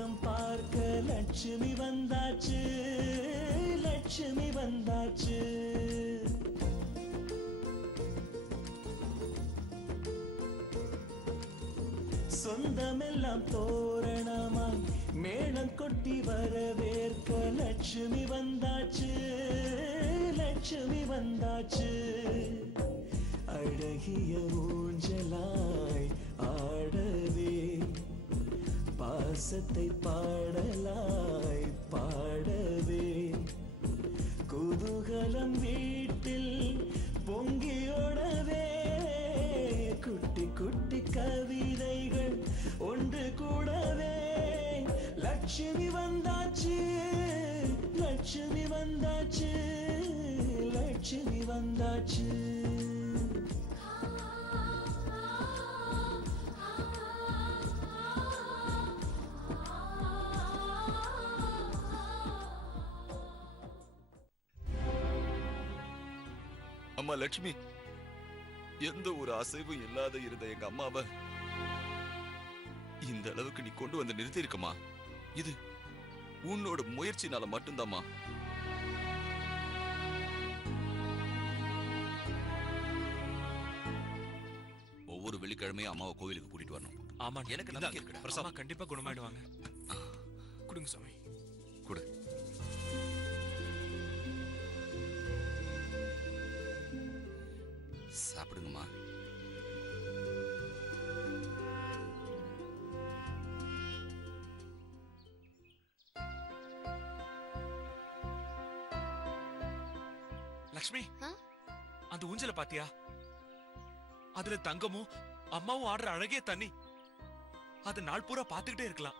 பக்கம் பார்க்க லட்சுமி வந்தாச்சு, லட்சுமி வந்தாச்சு. சொந்தமெல்லாம் தோரணமாய் மேளம் கொட்டி வரவேற்க லட்சுமி வந்தாச்சு, லட்சுமி வந்தாச்சு. அழகிய ஊஞ்சலாய் ஆடவே பாசத்தை பாடலாய் பாடவே குதூகலம் வீட்டில் பொங்கியோடவே குட்டி குட்டி கவிதைகள் ஒன்று கூடவே லட்சுமி வந்தாச்சு, லட்சுமி வந்தாச்சு, லட்சுமி வந்தாச்சு. அம்மா லட்சுமி, எந்த ஒரு அசைவும் இல்லாத இருந்த எங்க அம்மாவை இந்த அளவுக்கு நீ கொண்டு வந்து நிறுத்தி இருக்கமா? இது உன்னோட முயற்சினால மட்டும்தாம்மா. ஒவ்வொரு வெள்ளிக்கிழமையும் அம்மாவை கோவிலுக்கு கூட்டிட்டு வரணும். ஆமா, எனக்கு நம்பிக்கை இருக்குடா. பிரசாத் கண்டிப்பா குணமாயிடுவாங்க. கொடுங்க சாமி. கொடு. சாப்பிடுங்கம்மா. லட்சுமி, அந்த ஊஞ்சல பாத்தியா? அதுல தங்கமும் அம்மாவும் ஆடுற அழகே தண்ணி. அது நாள் பூரா பாத்துக்கிட்டே இருக்கலாம்.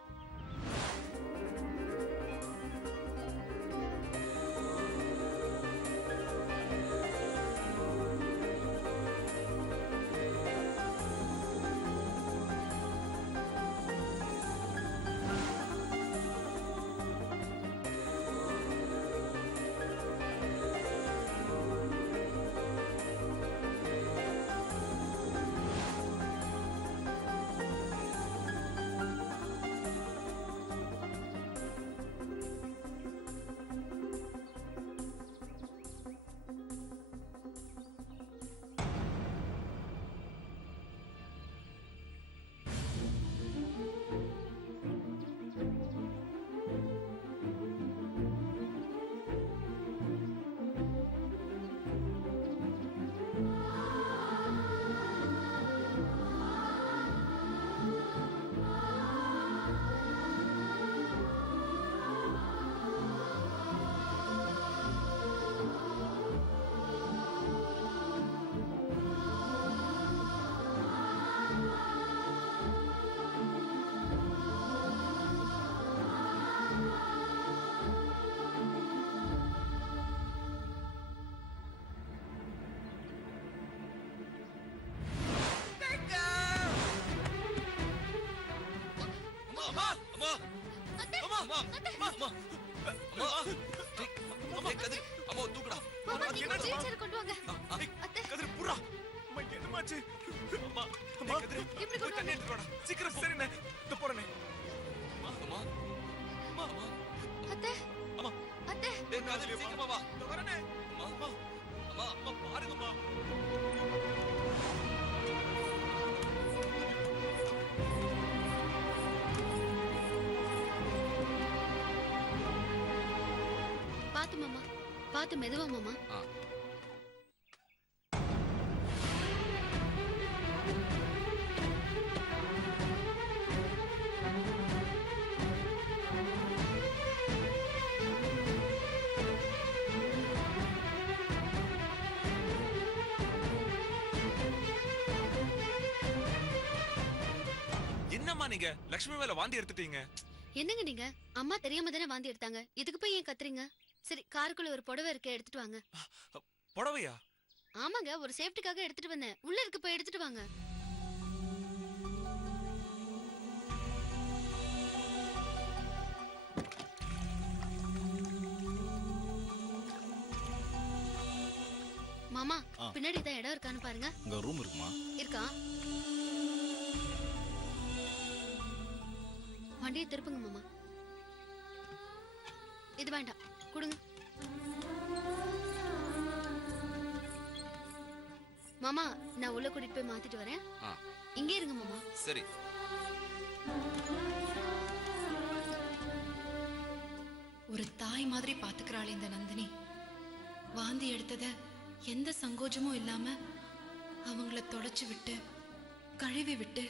பாத்து மாமா, பாத்து மெதுவா மாமா. என்னம்மா நீங்க லட்சுமி மேல வாந்தி எடுத்துட்டீங்க? என்னங்க நீங்க? அம்மா தெரியாம தானே வாந்தி எடுத்தாங்க. இதுக்கு போய் ஏன் கத்துறீங்க? சரி, காருக்குள்ள ஒரு புடவை இருக்கு, எடுத்துட்டு வாங்க. புடவையா? ஆமாங்க, ஒரு சேஃப்டிக்காக எடுத்துட்டு வந்தேன். உள்ள இருக்கு, போய் எடுத்துட்டு வாங்க. மாமா, பின்னாடி தான் இடம் இருக்கான்னு பாருங்க. உங்க ரூம் இருக்குமா? இருக்கா? மண்டியை திருப்புங்க மாமா. இது வேண்டாம், கொடுங்க மாமா. நான் உள்ள கூட்டிட்டு போய் மாத்திட்டு வரேன். இங்கே இருங்க மாமா. சரி. ஒரு தாய் மாதிரி பாத்துக்கிறாள் இந்த நந்தினி. வாந்தி எடுத்தத எந்த சங்கோஜமும் இல்லாம அவங்கள தொடச்சு விட்டு கழுவி விட்டு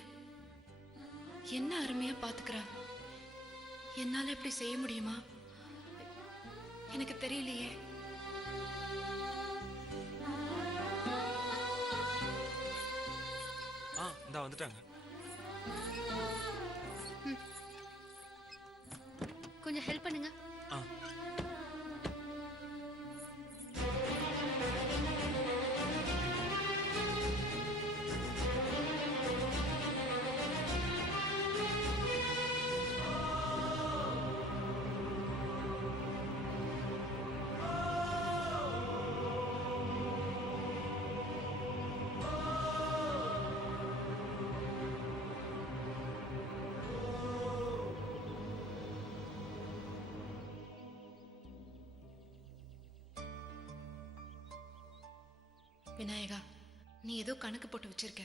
என்ன அருமையா பாத்துக்கிறா. என்னால இப்படி செய்ய முடியுமா? எனக்கு தெரியலையே. இந்தா வந்துட்டாங்க. கொஞ்சம் ஹெல்ப் பண்ணுங்க. விநாயகா, நீ ஏதோ கணக்கு போட்டு வச்சிருக்க.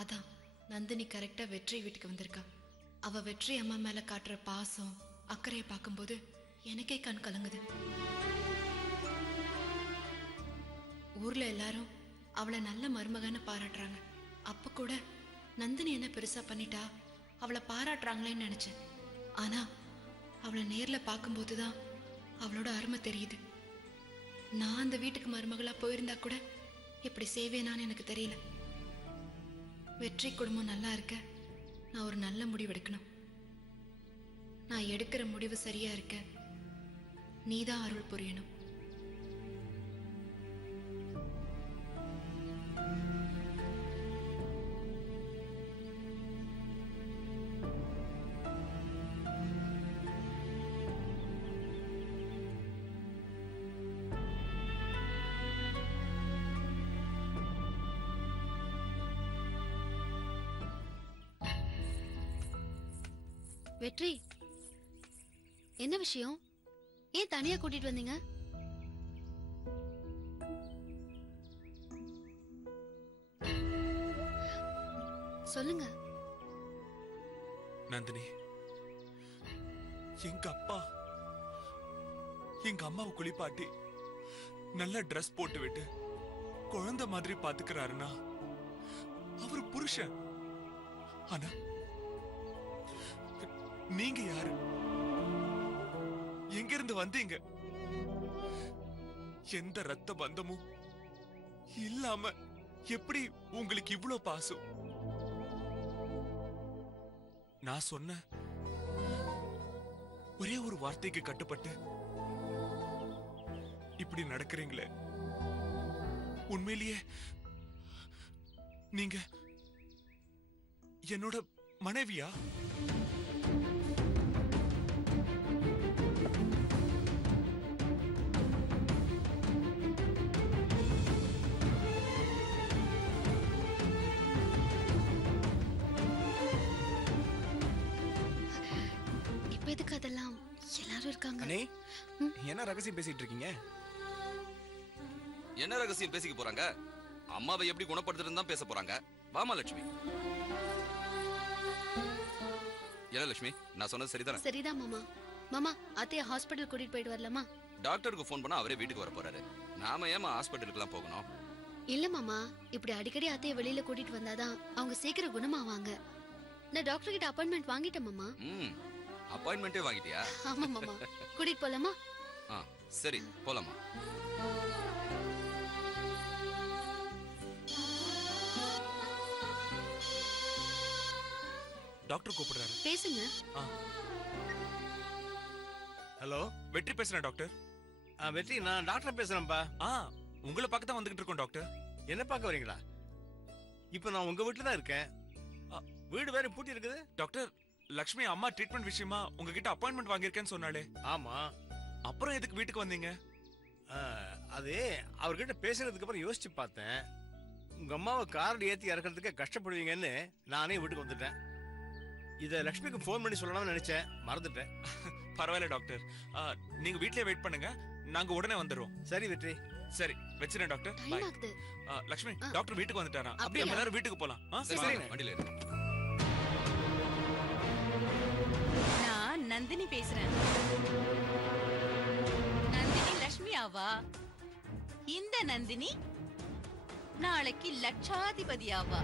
அதான் நந்தினி கரெக்டா வெற்றி வீட்டுக்கு வந்திருக்கா. அவ வெற்றி அம்மா மேல காட்டுற பாசம் அக்கறையை பார்க்கும்போது எனக்கே கண் கலங்குது. ஊர்ல எல்லாரும் அவளை நல்ல மருமகன்னு பாராட்டுறாங்க. அப்ப கூட நந்தினி என்ன பெருசா பண்ணிட்டா அவளை பாராட்டுறாங்களேன்னு நினைச்சேன். ஆனா அவளை நேர்ல பார்க்கும்போதுதான் அவளோட அருமை தெரியுது. நான் அந்த வீட்டுக்கு மருமகளா போயிருந்தா கூட எப்படி செய்வேனான்னு எனக்கு தெரியல. வெற்றி குடும்பம் நல்லா இருக்க நான் ஒரு நல்ல முடிவு எடுக்கணும். நான் எடுக்கிற முடிவு சரியா இருக்க நீதான் அருள் புரியணும். வெற்றி, என்ன விஷயம்? ஏன் தனியா கூட்டிட்டு வந்தீங்க? சொல்லுங்க. நந்தினி, எங்க அப்பா எங்க அம்மாவை குளிப்பாட்டி நல்ல ட்ரெஸ் போட்டு விட்டு குழந்தை மாதிரி பாத்துக்கிறாருன்னா அவர் புருஷன். ஆனா நீங்க யாரு? எங்க இருந்து வந்தீங்க? எந்த ரத்த பந்தமும் இல்லாம எப்படி உங்களுக்கு இவ்வளவு பாசம்? நான் சொன்ன ஒரே ஒரு வார்த்தைக்கு கட்டுப்பட்டு இப்படி நடக்கிறீங்களே, உண்மையிலேயே நீங்க என்னோட மனைவியா? அதெல்லாம் எல்லாரும் இருக்காங்க. அண்ணே, என்ன ரகசியம் பேசிட்டு இருக்கீங்க? என்ன ரகசியம் பேசிக்க போறாங்க? அம்மாவை எப்படி குணப்படுத்துறதுன்னு தான் பேச போறாங்க. வாமா லட்சுமி. என்ன லட்சுமி, நான் சொன்னது சரிதானே? சரிதான் மாமா. மாமா, அத்தைய ஹாஸ்பிடல் கூட்டிட்டு போயிட்டு வரலாமா? டாக்டருக்கு ஃபோன் பண்ணா அவரே வீட்டுக்கு வர போறாரு. நாம ஏமா ஹாஸ்பிடலுக்குலாம் போகணும்? இல்ல மாமா, இப்படி அடிக்கடி அத்தைய வெளியில கூட்டிட்டு வந்தாதான் அவங்க சீக்கிரம் குணமாவாங்க. நான் டாக்டர் கிட்ட அப்பாயின்மெண்ட் வாங்கிட்டேன் மாமா. அப்பாயின்மெண்டே வாங்கிட்டியா? ஆமா மாமா. கூட்டிட்டு போலாமா? சரி, போலாமா. டாக்டர் கூப்பிடுறாரு, பேசுங்க. ஹலோ, வெற்றி பேசுறேன் டாக்டர். வெற்றி, நான் டாக்டர் பேசுறேன்ப்பா. உங்களை பார்க்க தான் வந்துகிட்டு இருக்கோம் டாக்டர். என்ன பார்க்க வரீங்களா? இப்போ நான் உங்க வீட்டுல தான் இருக்கேன். வீடு வேற பூட்டி இருக்குது. டாக்டர், லக்ஷ்மி அம்மா ட்ரீட்மெண்ட் விஷயமா உங்ககிட்ட அப்பாயின்மெண்ட் வாங்கியிருக்கேன்னு சொன்னாலே. ஆமா. அப்புறம் எதுக்கு வீட்டுக்கு வந்தீங்க? அது அவர்கிட்ட பேசுறதுக்கு அப்புறம் யோசிச்சு பார்த்தேன். உங்க அம்மாவை கார்டு ஏத்தி இறக்கிறதுக்கு கஷ்டப்படுவீங்கன்னு நானே வீட்டுக்கு வந்துட்டேன். இத லக்ஷ்மிக்கு ஃபோன் பண்ணி சொல்லலாம்னு நினைச்சேன், மறந்துட்டேன். பரவாயில்ல டாக்டர். நீங்க வீட்லயே வெயிட் பண்ணுங்க, நாங்க உடனே வந்துடுறோம். சரி வெற்றி. சரி வச்சிரேன் டாக்டர். டைம் பாய். ஆகுது. லக்ஷ்மி டாக்டர் வீட்டுக்கு வந்துட்டாராம். அப்படியா? நம்ம எல்லாரும் வீட்டுக்கு போலாம். சரிண்ணே. வண்டியில ஏறு. நான் நந்தினி பேசுறேன். நந்தினி லட்சுமி ஆவா. இந்த நந்தினி நாளைக்கு லட்சாதிபதி ஆவா.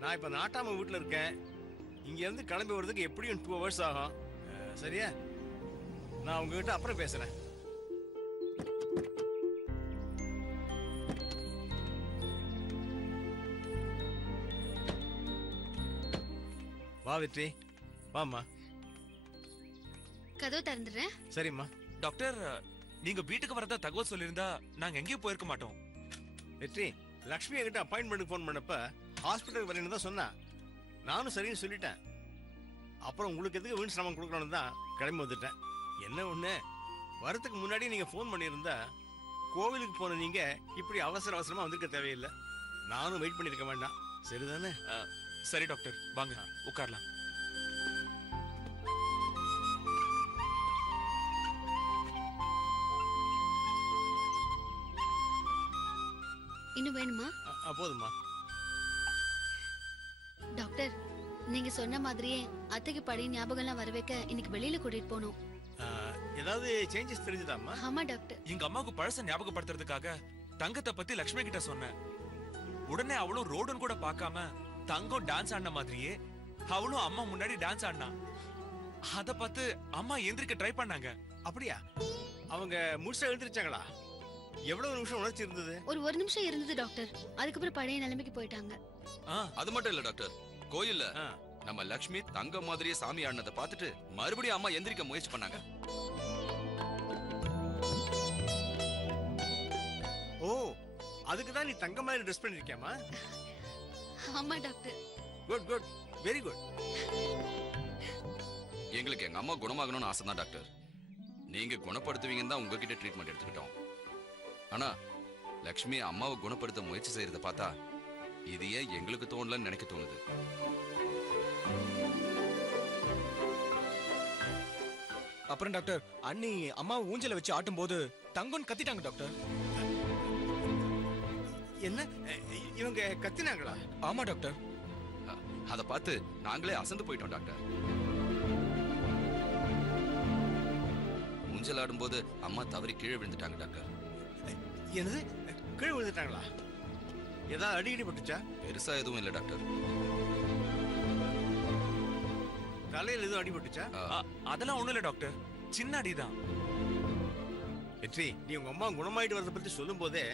நான் இப்ப நாட்டாம வீட்டுல இருக்கேன். இங்க இருந்து கிளம்பி வர்றதுக்கு எப்படியும் 2 hours ஆகும். சரியா? நான் உங்ககிட்ட அப்புறம் பேசுறேன். வா வெற்றி, வாம்மா. கதவு திறந்துடுறேன். சரிம்மா. டாக்டர் நீங்க வீட்டுக்கு வரதா தகவல் சொல்லியிருந்தா நாங்க எங்கேயும் போயிருக்க மாட்டோம். வெற்றி, லக்ஷ்மி என்கிட்ட அப்பாயின்மெண்ட் ஃபோன் பண்ணப்ப ஹாஸ்பிட்டலுக்கு வரேன்னு தான் சொன்னா. நானும் சரின்னு சொல்லிட்டேன். அப்புறம் உங்களுக்கு எதுக்கு வீண் சிரமம் கொடுக்கணும்னு தான் கிளம்பி வந்துட்டேன். என்ன ஒண்ணு, வரத்துக்கு முன்னாடி நீங்க ஃபோன் பண்ணியிருந்தா கோவிலுக்கு போன நீங்க இப்படி அவசர அவசரமா வந்திருக்க தேவையில்லை. நானும் வெயிட் பண்ணிருக்க வேண்டாம். சரிதானே? சரி டாக்டர், வாங்க உட்காரலாம். இன்னும் வேணுமா? போதுமா. டாக்டர், நீங்க சொன்ன மாதிரியே அத்தைக்கு பழைய ஞாபகம்லாம் வர வைக்க இன்னைக்கு வெளியில கூட்டிட்டு போனோம். ஏதாவது சேஞ்சஸ் தெரிஞ்சுதாம்மா? ஆமா டாக்டர். எங்க அம்மாவுக்கு பழச ஞாபகப்படுத்துறதுக்காக தங்கத்தை பத்தி லக்ஷ்மி கிட்ட சொன்னேன். உடனே அவளும் ரோடுன்னு கூட பார்க்காம தங்கம் டான்ஸ் ஆடின மாதிரியே அவளும் அம்மா முன்னாடி டான்ஸ் ஆடினா. அத பார்த்து அம்மா எந்திரிக்க ட்ரை பண்ணாங்க. அப்படியா? அவங்க முழுசா எழுந்திருச்சாங்களா? எவ்வளவு நிமிஷம் உணர்ச்சி இருந்தது? ஒரு நிமிஷம் இருந்தது டாக்டர். அதுக்கப்புறம் பழைய நிலைமைக்கு போயிட்டாங்க. அது மட்டும் இல்ல டாக்டர், கோயில்ல நம்ம லக்ஷ்மி தங்க மாதிரியே சாமி ஆடினதை பார்த்துட்டு மறுபடியும் அம்மா எந்திரிக்க முயற்சி பண்ணாங்க. ஓ, அதுக்கு தான் நீ தங்க மாதிரி ட்ரெஸ் பண்ணிருக்கியாமா? ஆமா doctor. Good good, very good. எங்களுக்கு எங்க அம்மா குணமாகணும்னு ஆசை தான் டாக்டர். நீங்க குணப்படுத்துவீங்கன்னு தான் உங்ககிட்ட ட்ரீட்மெண்ட் எடுத்துக்கிட்டோம். ஆனா லக்ஷ்மி அம்மாவை குணப்படுத்த முயற்சி செய்யறத பார்த்தா இது ஏன் எங்களுக்கு தோணலன்னு நினைக்க தோணுது. அப்புறம் டாக்டர், அண்ணி அம்மாவை ஊஞ்சல வச்சு ஆட்டும் போது தங்கம்னு கத்திட்டாங்க டாக்டர். என்ன, இவங்க கத்தினாங்களா? ஆமா டாக்டர். அத பார்த்து நாங்களே அசந்து போயிட்டோம் டாக்டர். ஊஞ்சல் ஆடும்போது அம்மா தவறி கீழே விழுந்துட்டாங்க டாக்டர். என்னது, கீழே விழுந்துட்டாங்களா? ஏதாவது அடிக்கடி பட்டுச்சா? பெருசா எதுவும் இல்ல டாக்டர். தலையில எதுவும் அடிபட்டுச்சா? அதெல்லாம் ஒண்ணும் இல்ல டாக்டர், சின்ன அடிதான். வெற்றி, நீ உங்க அம்மா குணமாயிட்டு வரத பத்தி சொல்லும் போதே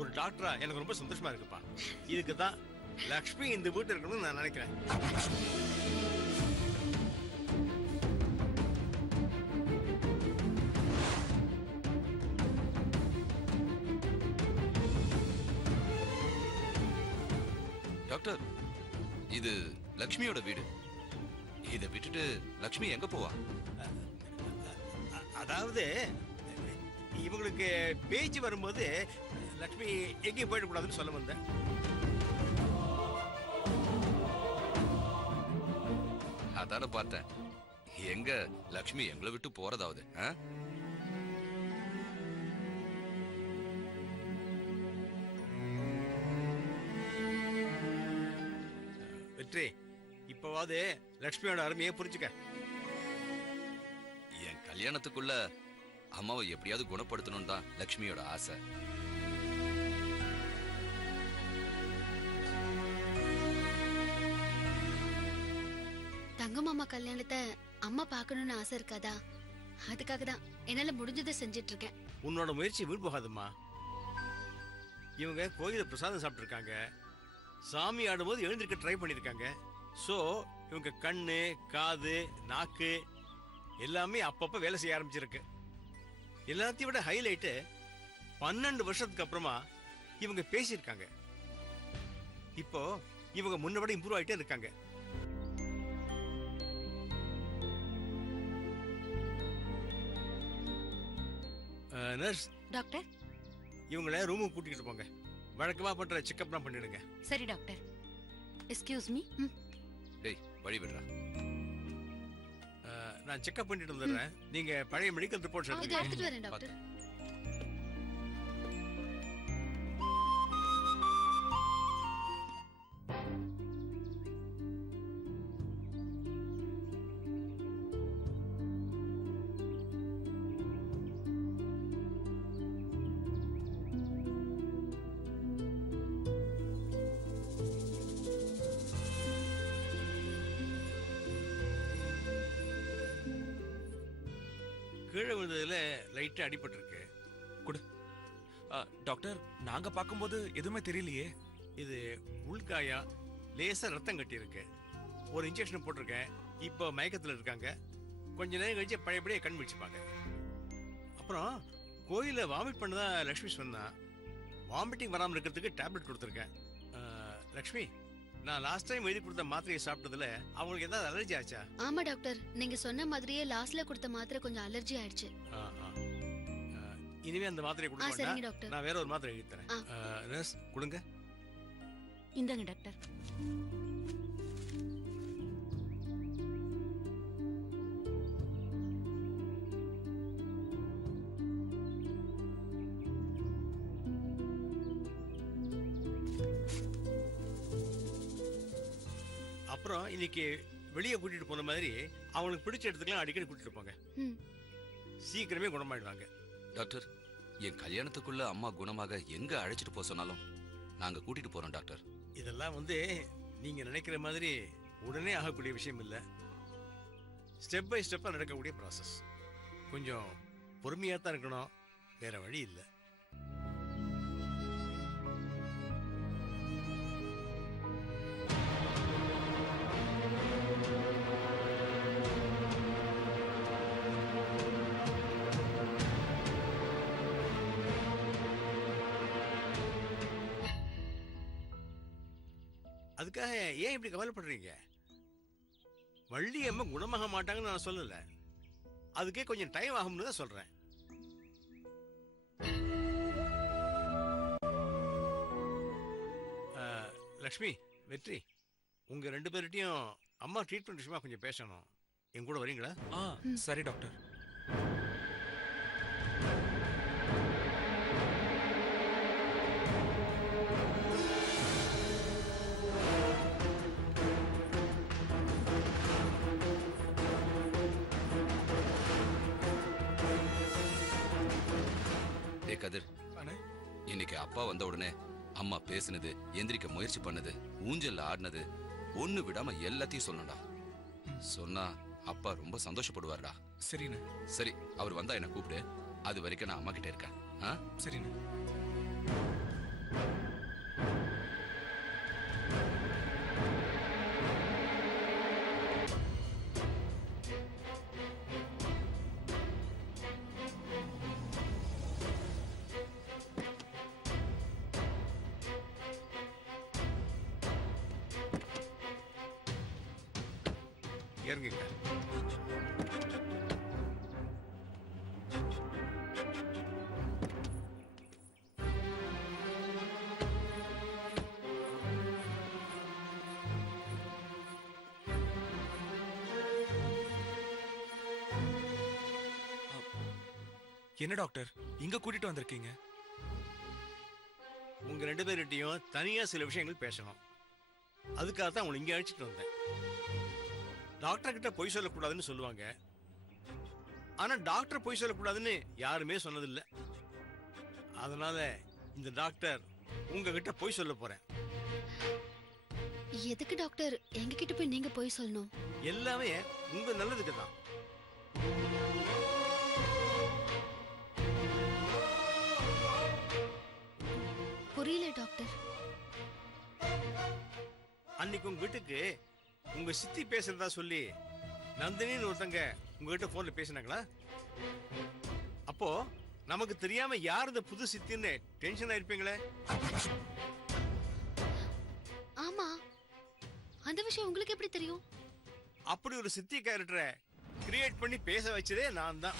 ஒரு டாக்டரா எனக்கு ரொம்ப சந்தோஷமா இருக்குப்பா. இதுக்கு தான் லக்ஷ்மி இந்த வீட்டு இருக்கணும்னு நான் நினைக்கிறேன். டாக்டர், இது லக்ஷ்மியோட வீடு. இதை விட்டுட்டு லக்ஷ்மி எங்க போவா? அதாவது இவங்களுக்கு பேச்சு வரும்போது லக்ஷ்மி எங்கேயும் போயிடக்கூடாதுன்னு சொல்ல வந்தேன். அதான பார்த்தேன். எங்க லக்ஷ்மி எங்களை விட்டு போறதாவது? வெற்றி, இப்பவாது லக்ஷ்மியோட அருமையை புரிஞ்சுக்க. என் கல்யாணத்துக்குள்ள அம்மாவை எப்படியாவது குணப்படுத்தணும் தான் லக்ஷ்மியோட ஆசை. தங்க மாமா கல்யாணத்தை அம்மா பார்க்கணும்னு ஆசை இருக்காதா? அதுக்காக தான் என்னால முடிஞ்சதை செஞ்சிட்டு இருக்கேன். உன்னோட முயற்சி வீண் போகாதுமா. இவங்க கோயில பிரசாதம் சாப்பிட்டுருக்காங்க, சாமி ஆடும்போது எழுந்திருக்க ட்ரை பண்ணிருக்காங்க. சோ இவங்க கண்ணு, காது, நாக்கு எல்லாமே அப்பப்ப வேலை செய்ய ஆரம்பிச்சிருக்கு. எல்லாத்தையும் விட ஹைலைட்டு 12 வருஷத்துக்கு அப்புறமா இவங்க பேசியிருக்காங்க. இப்போ இவங்க முன்னபடி இம்ப்ரூவ் ஆயிட்டே இருக்காங்க. Nurse doctor. இவங்கள ரூமுக்கு கூட்டிட்டு போங்க. வழக்கமா பண்ற செக்அப்லாம் பண்ணிடுங்க. சரி டாக்டர். Excuse me. டேய் வழி விடுறா. நான் செக்அப் பண்ணிட்டு வந்துடுறேன். நீங்க பழைய மெடிக்கல் ரிப்போர்ட்ஸ் இதை எடுத்துங்க. எடுத்துட்டு வரேன் டாக்டர். கீழே விழுந்ததுல லைட்டா அடிபட்டிருக்கு. டாக்டர் நாங்க பார்க்கும்போது எதுவுமே தெரியலையே. இது உள்காயா, லேசா ரத்தம் கட்டி இருக்கு. ஒரு இன்ஜெக்ஷன் போட்டிருக்கேன். இப்போ மயக்கத்தில் இருக்காங்க. கொஞ்ச நேரம் கழிச்சு பழையபடியே கண் விழிச்சுப்பாங்க. அப்புறம் கோயிலில் வாமிட் பண்ணதா லக்ஷ்மி சொன்னா. வாமிட்டிங் வராமல் இருக்கிறதுக்கு டேப்லெட் கொடுத்துருக்கேன். லக்ஷ்மி, நான் லாஸ்ட் டைம் எழுதி கொடுத்த மாத்திரையை சாப்பிட்டதுல அவங்களுக்கு ஏதாவது அலர்ஜி ஆச்சா? ஆமா டாக்டர், நீங்க சொன்ன மாதிரியே லாஸ்ட்ல கொடுத்த மாத்திரை கொஞ்சம் அலர்ஜி ஆயிடுச்சு. இனிமே அந்த மாத்திரையை கொடுக்க சரிங்க வேண்டாம். டாக்டர். நான் வேற ஒரு மாத்திரை எழுதி தரேன். நர்ஸ் கொடுங்க. இந்தாங்க டாக்டர். அப்புறம் இன்னைக்கு வெளியே கூட்டிட்டு போன மாதிரி அவங்களுக்கு பிடிச்ச இடத்துக்குலாம் அடிக்கடி கூட்டிட்டு போங்க. ம். சீக்கிரமே குணமாயிடுவாங்க. டாக்டர் என் கல்யாணத்துக்குள்ள அம்மா குணமாக எங்க அழைச்சிட்டு போக சொன்னாலும் நாங்க கூட்டிட்டு போறோம் டாக்டர். இதெல்லாம் நீங்க நினைக்கிற மாதிரி உடனே ஆகக்கூடிய விஷயம் இல்லை. ஸ்டெப் பை ஸ்டெப்பா நடக்கக்கூடிய ப்ராசஸ். கொஞ்சம் பொறுமையா தான் இருக்கணும். வேற வழி இல்லை. அதுக்காக ஏன் இப்படி கவலைப்படுறீங்க? வள்ளி அம்மா குணமாக மாட்டாங்கன்னு நான் சொல்லல. அதுக்கே கொஞ்சம் டைம் ஆகும்னு தான் சொல்றேன். லக்ஷ்மி, வெற்றி, உங்க 2 பேர்கிட்டையும் அம்மா ட்ரீட்மெண்ட் விஷயமா கொஞ்சம் பேசணும். என் கூட வரீங்களா? சரி டாக்டர். கதிர், இன்னைக்கு அப்பா வந்த உடனே அம்மா பேசினது, எந்திரிக்க முயற்சி பண்ணது, ஊஞ்சல்ல ஆடினது, ஒண்ணு விடாம எல்லாத்தையும் சொன்னடா. சொன்னா அப்பா ரொம்ப சந்தோஷப்படுவார்டா. சரிண்ணே. சரி, அவர் வந்தா என்ன கூப்பிடு. அது வரைக்கும் நான் அம்மா கிட்ட இருக்கேன். சரிண்ணே. இறங்குங்க. என்ன டாக்டர் இங்க கூட்டிட்டு வந்திருக்கீங்க? உங்க 2 பேர்கிட்டையும் தனியா சில விஷயங்கள் பேசணும். அதுக்காக தான் உங்களை இங்கே அழைச்சிட்டு வந்தேன். டாக்டர் கிட்ட பொய் சொல்லக்கூடாதுன்னு சொல்லுவாங்க. ஆனா டாக்டர் பொய் சொல்லக்கூடாதுன்னு யாருமே சொன்னதில்லை. அதனால இந்த டாக்டர் உங்ககிட்ட பொய் சொல்ல போறேன். எதுக்கு டாக்டர் எங்க கிட்ட போய் நீங்க பொய் சொல்லணும்? எல்லாமே உங்க நல்லதுக்கு தான். புரியல டாக்டர். அன்னைக்கு உங்க வீட்டுக்கு உங்க சித்தி பேசுறதா சொல்லி நந்தினின்னு ஒருத்தங்க உங்ககிட்ட போன்ல பேசினாங்களா? அப்போ நமக்கு தெரியாம யார் இந்த புது சித்தின்னு டென்ஷன் ஆயிருப்பீங்களே. ஆமா, அந்த விஷயம் உங்களுக்கு எப்படி தெரியும்? அப்படி ஒரு சித்தி கேரக்டரை கிரியேட் பண்ணி பேச வச்சதே நான் தான்.